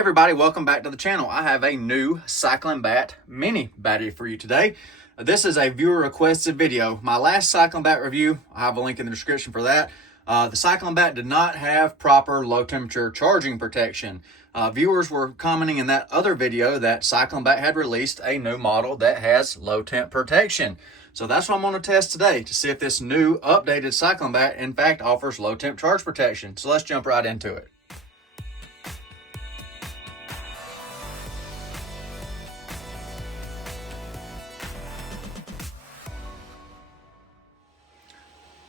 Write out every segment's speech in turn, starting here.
everybody, welcome back to the channel. I have a new CyclenBatt Mini battery for you today. This is a viewer requested video. My last CyclenBatt review, I have a link in the description for that. The CyclenBatt did not have proper low temperature charging protection. Viewers were commenting in that other video that CyclenBatt had released a new model that has low temp protection. So that's what I'm going to test today to see if this new updated CyclenBatt in fact offers low temp charge protection. So let's jump right into it.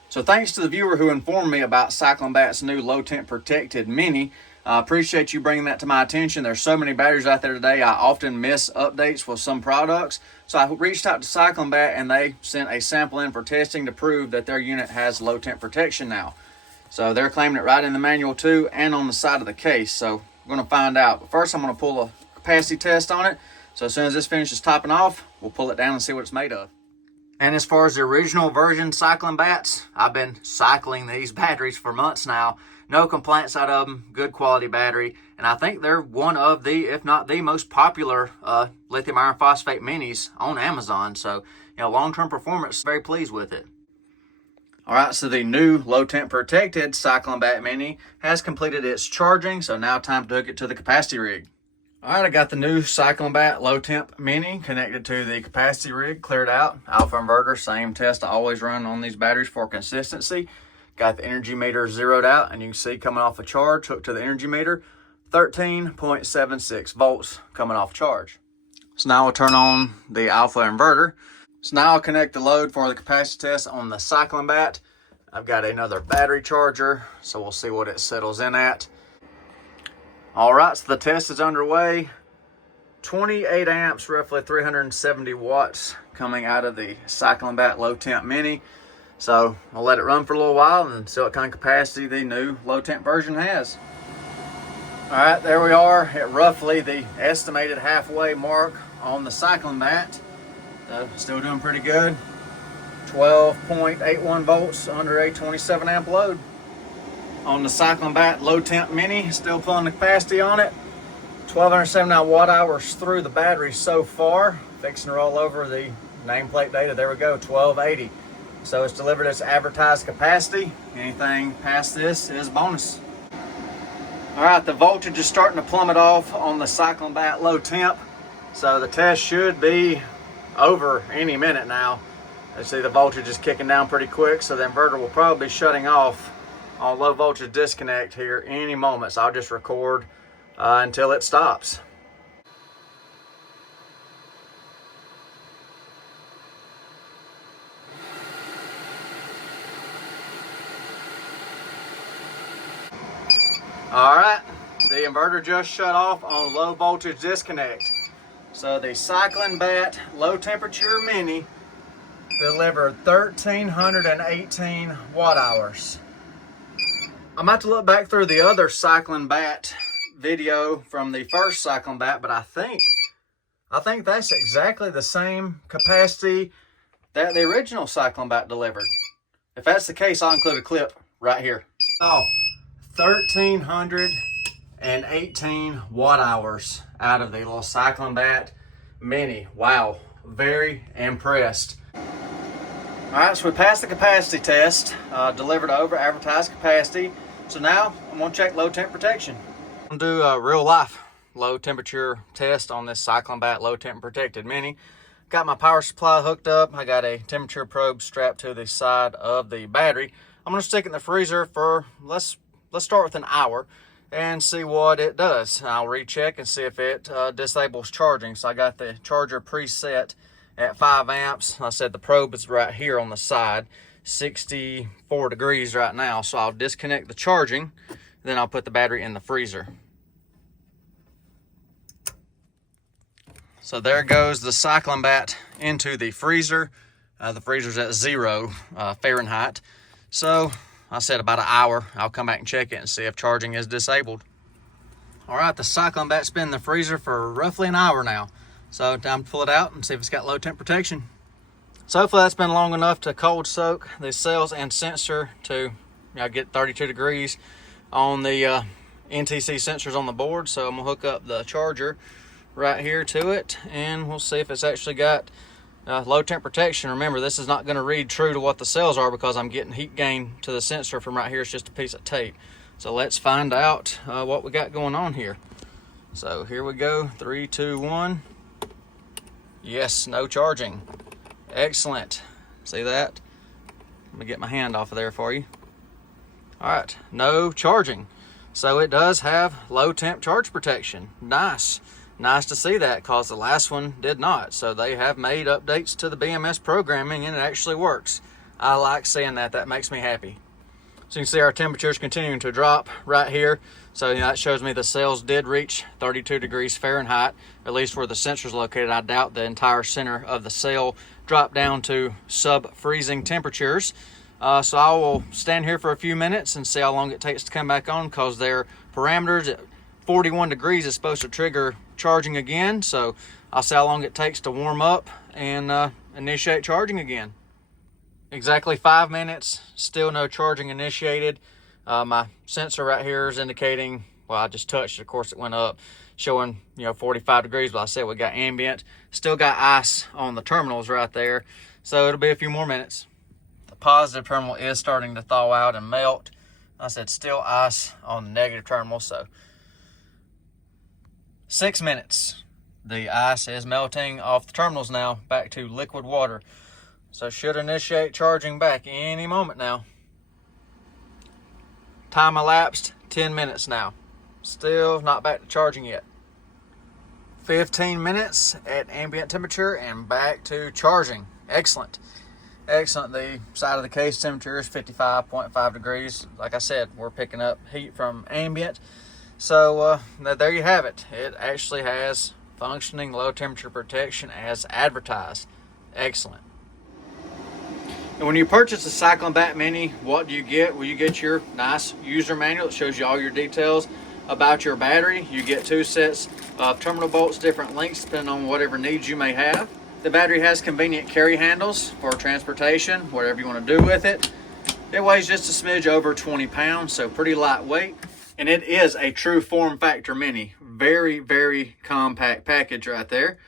So thanks to the viewer who informed me about CyclenBatt's new low temp protected Mini. I appreciate you bringing that to my attention. There's so many batteries out there today. I often miss updates with some products. So I reached out to CyclenBatt and they sent a sample in for testing to prove that their unit has low temp protection now. So they're claiming it right in the manual too and on the side of the case. So we're going to find out. But first I'm going to pull a capacity test on it. So as soon as this finishes topping off, we'll pull it down and see what it's made of. And as far as the original version CyclenBatts, I've been cycling these batteries for months now. No complaints out of them, good quality battery. And I think they're one of the, if not the most popular lithium iron phosphate minis on Amazon. So, long-term performance, very pleased with it. All right, so the new low temp protected CyclenBatt Mini has completed its charging. So now time to hook it to the capacity rig. All right, I got the new CyclenBatt Low Temp Mini connected to the capacity rig, cleared out. Alpha inverter, same test I always run on these batteries for consistency. Got the energy meter zeroed out, and you can see coming off a charge, hooked to the energy meter, 13.76 volts coming off charge. So now I'll turn on the alpha inverter. So now I'll connect the load for the capacity test on the CyclenBatt. I've got another battery charger, so we'll see what it settles in at. All right, so the test is underway. 28 amps, roughly 370 watts coming out of the CyclenBatt Low Temp Mini. So I'll let it run for a little while and see what kind of capacity the new low temp version has. All right, there we are at roughly the estimated halfway mark on the CyclenBatt. So still doing pretty good. 12.81 volts under a 27 amp load. On the CyclenBatt Low Temp Mini, still pulling the capacity on it. 1279 watt hours through the battery so far. Fixing to roll over the nameplate data. There we go, 1280. So it's delivered its advertised capacity. Anything past this is bonus. All right, the voltage is starting to plummet off on the CyclenBatt Low Temp. So the test should be over any minute now. You see the voltage is kicking down pretty quick, so the inverter will probably be shutting off on low voltage disconnect here any moment. So I'll just record until it stops. All right, the inverter just shut off on low voltage disconnect. So the CyclenBatt Low Temperature Mini delivered 1318 watt hours. I'm about to look back through the other CyclenBatt video from the first CyclenBatt, but I think that's exactly the same capacity that the original CyclenBatt delivered. If that's the case, I'll include a clip right here. Oh, 1318 watt hours out of the little CyclenBatt Mini. Wow, very impressed. All right, so we passed the capacity test, delivered over advertised capacity. So now I'm gonna check low temp protection. I'm gonna do a real life low temperature test on this CyclenBatt Low Temp Protected Mini. Got my power supply hooked up. I got a temperature probe strapped to the side of the battery. I'm gonna stick it in the freezer for, let's start with an hour and see what it does. I'll recheck and see if it disables charging. So I got the charger preset at 5 amps. I said the probe is right here on the side, 64 degrees right now. So I'll disconnect the charging, then I'll put the battery in the freezer. So there goes the CyclenBatt into the freezer. The freezer's at 0 Fahrenheit. So I said about an hour. I'll come back and check it and see if charging is disabled. All right, the CyclenBatt's been in the freezer for roughly an hour now. So time to pull it out and see if it's got low temp protection. So hopefully that's been long enough to cold soak the cells and sensor to get 32 degrees on the NTC sensors on the board. So I'm gonna hook up the charger right here to it, and we'll see if it's actually got low temp protection. Remember, this is not going to read true to what the cells are because I'm getting heat gain to the sensor from right here. It's just a piece of tape. So let's find out what we got going on here. So here we go, 3, 2, 1. Yes, no charging. Excellent. See that? Let me get my hand off of there for you. All right, no charging. So it does have low temp charge protection. Nice. Nice to see that, because the last one did not. So they have made updates to the BMS programming, and it actually works. I like seeing that. That makes me happy. So you can see our temperatures continuing to drop right here. So that shows me the cells did reach 32 degrees Fahrenheit, at least where the sensor's located. I doubt the entire center of the cell dropped down to sub-freezing temperatures. So I will stand here for a few minutes and see how long it takes to come back on, because their parameters at 41 degrees is supposed to trigger charging again. So I'll see how long it takes to warm up and initiate charging again. Exactly 5 minutes, still no charging initiated. My sensor right here is indicating, well, I just touched it, of course it went up, showing 45 degrees, but I said we got ambient. Still got ice on the terminals right there, so it'll be a few more minutes. The positive terminal is starting to thaw out and melt. I said still ice on the negative terminal, so 6 minutes. The ice is melting off the terminals now, back to liquid water. So should initiate charging back any moment now. Time elapsed, 10 minutes now. Still not back to charging yet. 15 minutes at ambient temperature and back to charging. Excellent. Excellent. The side of the case temperature is 55.5 degrees. Like I said, we're picking up heat from ambient. So there you have it. It actually has functioning low temperature protection as advertised. Excellent. And when you purchase a CyclenBatt Mini, what do you get? Well, you get your nice user manual that shows you all your details about your battery. You get 2 sets of terminal bolts, different lengths depending on whatever needs you may have. The battery has convenient carry handles for transportation, whatever you want to do with it. It weighs just a smidge over 20 pounds, so pretty lightweight. And it is a true form factor mini. Very, very compact package right there.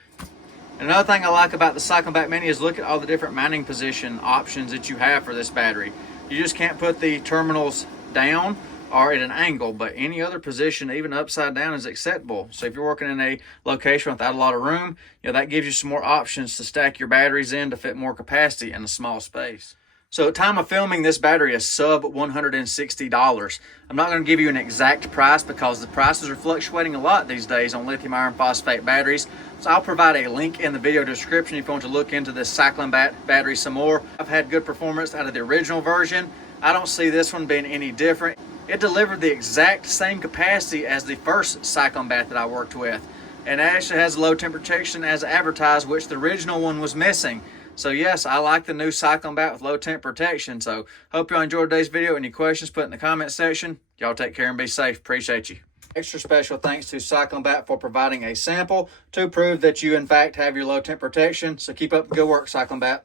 Another thing I like about the CyclenBatt Mini is look at all the different mounting position options that you have for this battery. You just can't put the terminals down or at an angle, but any other position, even upside down, is acceptable. So if you're working in a location without a lot of room, that gives you some more options to stack your batteries in to fit more capacity in a small space. So at time of filming, this battery is sub $160. I'm not going to give you an exact price because the prices are fluctuating a lot these days on lithium iron phosphate batteries. So I'll provide a link in the video description if you want to look into this CyclenBatt battery some more. I've had good performance out of the original version. I don't see this one being any different. It delivered the exact same capacity as the first CyclenBatt that I worked with. And it actually has low temp protection as advertised, which the original one was missing. So yes, I like the new CyclenBatt with low temp protection. So hope y'all enjoyed today's video. Any questions, put in the comment section. Y'all take care and be safe. Appreciate you. Extra special thanks to CyclenBatt for providing a sample to prove that you in fact have your low temp protection. So keep up the good work, CyclenBatt.